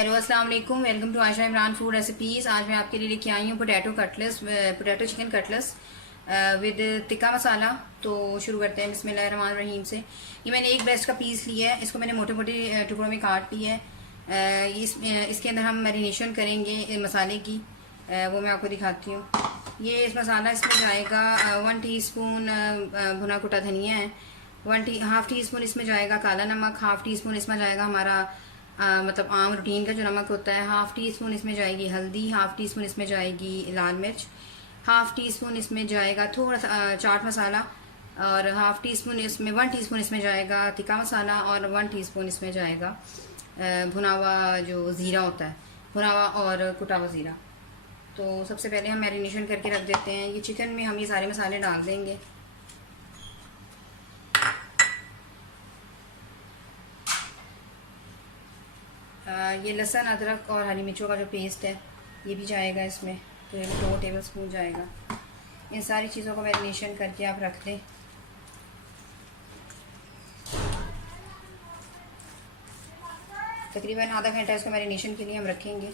Hello अस्सलाम वालेकुम, welcome to Ayesha Imran food recipes. आज मैं आपके लिए लेके आई हूँ potato chicken cutlets with tikka masala. तो शुरू करते हैं बिस्मिल्लाहिर्रहमानिर्रहीम से। ये मैंने एक ब्रेस्ट का पीस लिया है, इसको मैंने मोटे मोटे टुकड़ों में काट लिया है। इसके अंदर हम मैरिनेशन करेंगे मसाले की, वो मैं आपको दिखाती हूँ। ये इस मसाला इसमें जाएगा 1 टीस्पून भुना कुटा धनिया है, हाफ़ टी स्पून इसमें जाएगा काला नमक, हाफ़ टी स्पून इसमें जाएगा हमारा मतलब आम रूटीन का जो नमक होता है, हाफ़ टी स्पून इसमें जाएगी हल्दी, हाफ़ टी स्पून इसमें जाएगी लाल मिर्च, हाफ़ टी स्पून इसमें जाएगा थोड़ा सा चाट मसाला, और हाफ़ टी स्पून इसमें 1 टीस्पून इसमें जाएगा टिक्का मसाला, और 1 टीस्पून इसमें जाएगा भुना हुआ जो ज़ीरा होता है, भुना हुआ और कुटा हुआ ज़ीरा। तो सबसे पहले हम मैरिनेशन करके रख देते हैं। ये चिकन में हम ये सारे मसाले डाल देंगे। ये लहसुन अदरक और हरी मिर्चों का जो पेस्ट है ये भी जाएगा इसमें, तो ये 2 टेबल स्पून जाएगा। इन सारी चीज़ों को मैरिनेशन करके आप रख दें। तकरीबन आधा घंटा इसको मैरिनेशन के लिए हम रखेंगे,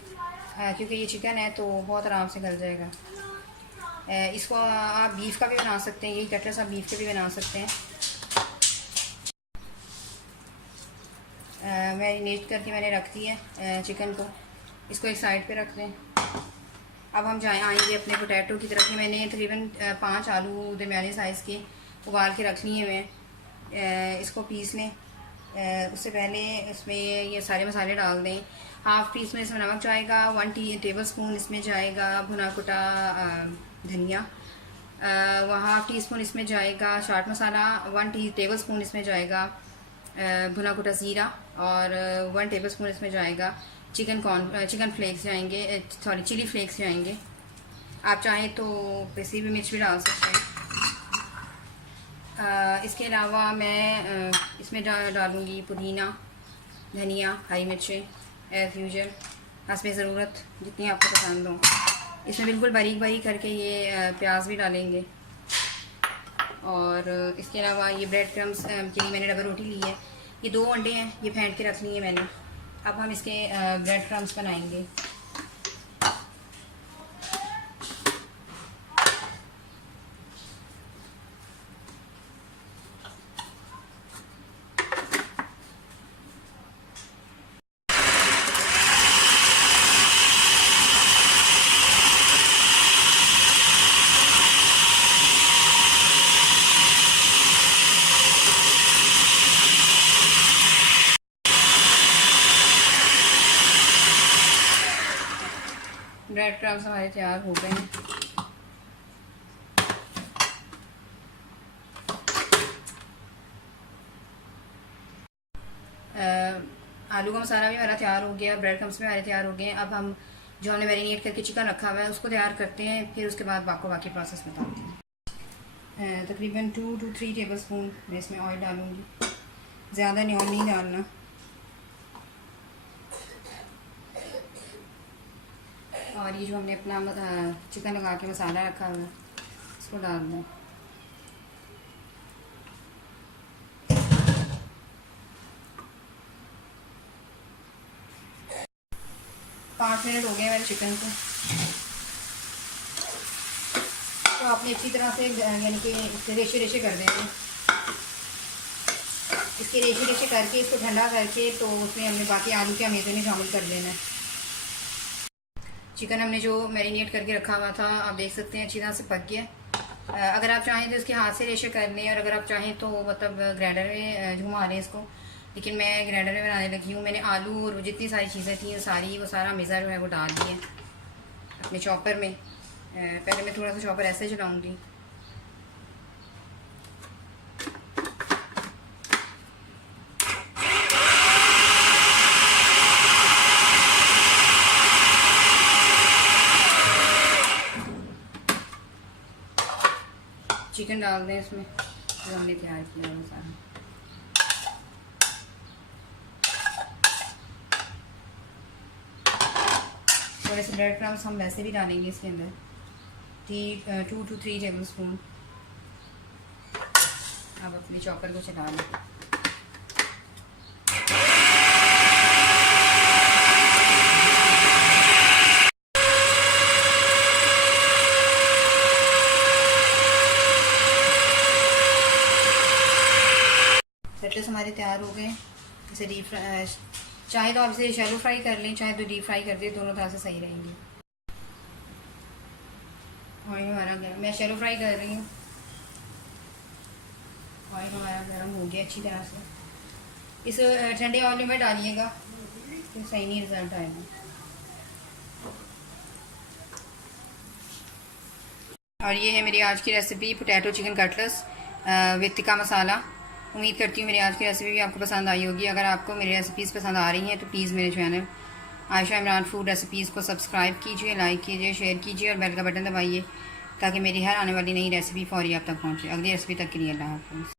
क्योंकि ये चिकन है तो बहुत आराम से गल जाएगा। इसको आप बीफ का भी बना सकते हैं, यही कटलेस आप बीफ के भी बना सकते हैं। मैरिनेट करके मैंने रख दी है चिकन को, इसको एक साइड पे रख दें। अब हम आएंगे अपने पोटैटो की तरफ। मैंने तकरीबन 5 आलू दरमियाने साइज़ के उबाल के रख लिए हैं। इसको पीस लें। उससे पहले इसमें ये सारे मसाले डाल दें। हाफ़ टी स्पून इसमें नमक जाएगा, 1 टेबल स्पून इसमें जाएगा भुना कुटा धनिया, हाफ़ टी स्पून इसमें जाएगा चाट मसाला, 1 टेबल स्पून इसमें जाएगा भुना कुटा ज़ीरा, और 1 टेबल स्पून इसमें जाएगा चिकन फ्लेक्स जाएंगे, सॉरी चिली फ्लेक्स जाएंगे। आप चाहें तो पिसी हुई मिर्च भी डाल सकते हैं। इसके अलावा मैं इसमें डालूँगी पुदीना, धनिया, हरी मिर्चें एज़ यूजुअल हस्बे ज़रूरत जितनी आपको पसंद हो। इसमें बिल्कुल बारीक बारीक करके ये प्याज भी डालेंगे। और इसके अलावा ये ब्रेड क्रम्स के लिए मैंने डबल रोटी ली है। ये 2 अंडे हैं, ये फेंट के रख लिए मैंने। अब हम इसके ब्रेड क्रम्स बनाएंगे। ब्रेड क्रम्स हमारे तैयार हो गए हैं। आलू का मसाला भी हमारा तैयार हो गया, ब्रेड क्रम्स भी हमारे तैयार हो गए हैं। अब हम जो हमने मैरिनेट करके चिकन रखा हुआ है उसको तैयार करते हैं, फिर उसके बाद बाकी प्रोसेस बताते हैं। तकरीबन 2 to 3 टेबल स्पून मैं इसमें ऑयल डालूँगी, ज़्यादा ऑयल नहीं डालना। और ये जो हमने अपना चिकन लगा के मसाला रखा हुआ है इसको डाल दें। 5 मिनट हो गए मेरे चिकन को। तो आपने अच्छी तरह से यानी कि इसके रेशे कर देंगे। इसके रेशे करके इसको ठंडा करके तो उसमें हमने बाकी आलू के अमेज़े में शामिल कर देना है। चिकन हमने जो मैरिनेट करके रखा हुआ था आप देख सकते हैं अच्छी तरह से पक गया। अगर आप चाहें तो इसके हाथ से रेशे कर लें, और अगर आप चाहें तो मतलब ग्राइंडर में घुमा लें इसको, लेकिन मैं ग्राइंडर में बनाने लगी हूँ। मैंने आलू और जितनी सारी चीज़ें थी वो सारा मेज़ा जो है वो डाल दिए अपने चॉपर में। पहले मैं थोड़ा सा चॉपर ऐसे चलाऊँगी। चिकन डाल दें इसमें जो हमने तैयार किया है सारा। थोड़े से ब्रेड क्रम्स हम वैसे भी डालेंगे इसके अंदर, 2 to 3 टेबल स्पून। अब अपने चॉपर को चला लें। पोटैटोस हमारे तैयार हो गए। इसे डीप फ्राई, चाहे तो आप इसे शैलो फ्राई कर लें, चाहे तो डीप फ्राई कर दें, दोनों तरह से सही रहेंगे। ऑयल हमारा गर्म, मैं शैलो फ्राई कर रही हूँ। ऑयल हमारा गर्म हो गया अच्छी तरह से। इस ठंडे ऑयल में डालिएगा तो सही नहीं रिजल्ट आएगा। और ये है मेरी आज की recipe potato chicken cutlets with tikka masala. उम्मीद करती हूँ मेरी आज की रेसिपी भी आपको पसंद आई होगी। अगर आपको मेरी रेसिपीज़ पसंद आ रही हैं तो प्लीज़ मेरे channel Ayesha Imran food recipes को सब्सक्राइब कीजिए, लाइक कीजिए, शेयर कीजिए और बेल का बटन दबाइए ताकि मेरी हर आने वाली नई रेसिपी फौरी आप तक पहुँचे। अगली रेसिपी तक के लिए अल्लाह हाफ़िज़।